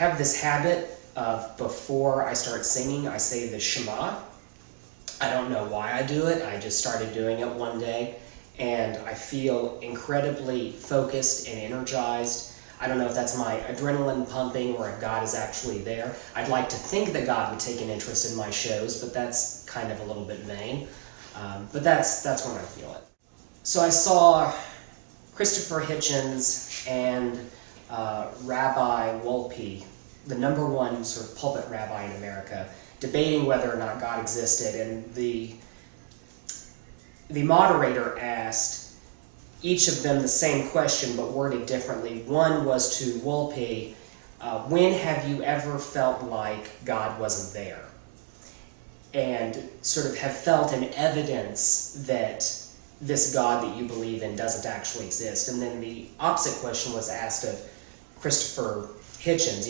have this habit of, before I start singing, I say the Shema. I don't know why I do it. I just started doing it one day, and I feel incredibly focused and energized. I don't know if that's my adrenaline pumping or if God is actually there. I'd like to think that God would take an interest in my shows, but that's kind of a little bit vain. But that's when I feel it. So I saw Christopher Hitchens and Rabbi Wolpe, the #1 sort of pulpit rabbi in America, debating whether or not God existed, and the moderator asked each of them the same question but worded differently. One was to Wolpe, when have you ever felt like God wasn't there? And sort of have felt an evidence that this God that you believe in doesn't actually exist. And then the opposite question was asked of Christopher Hitchens,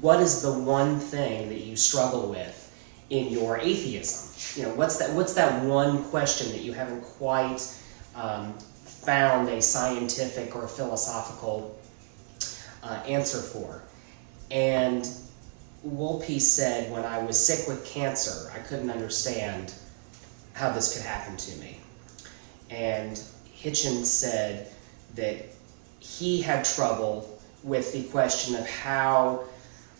what is the one thing that you struggle with in your atheism? What's that one question that you haven't quite found a scientific or philosophical answer for? And Wolpe said, when I was sick with cancer, I couldn't understand how this could happen to me. And Hitchens said that he had trouble with the question of how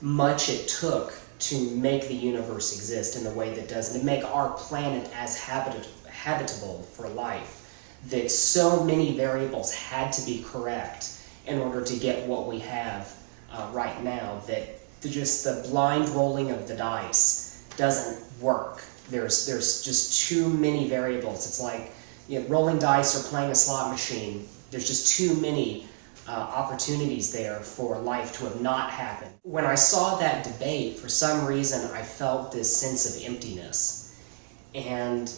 much it took to make the universe exist in the way that does, and to make our planet as habitable for life, that so many variables had to be correct in order to get what we have right now, that just the blind rolling of the dice doesn't work. There's just too many variables. It's like rolling dice or playing a slot machine. There's just too many opportunities there for life to have not happened. When I saw that debate, for some reason I felt this sense of emptiness, and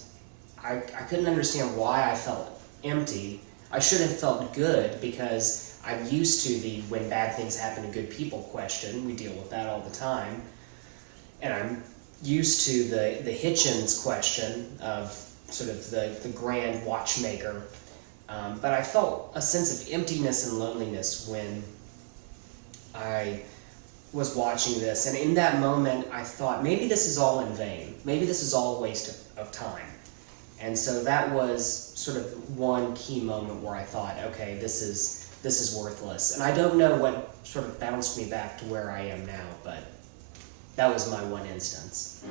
I couldn't understand why I felt empty. I should have felt good, because I'm used to the when bad things happen to good people question. We deal with that all the time. And I'm used to the Hitchens question of sort of the grand watchmaker. But I felt a sense of emptiness and loneliness when I was watching this. And in that moment, I thought, maybe this is all in vain. Maybe this is all a waste of time. And so that was sort of one key moment where I thought, okay, this is worthless. And I don't know what sort of bounced me back to where I am now, but that was my one instance.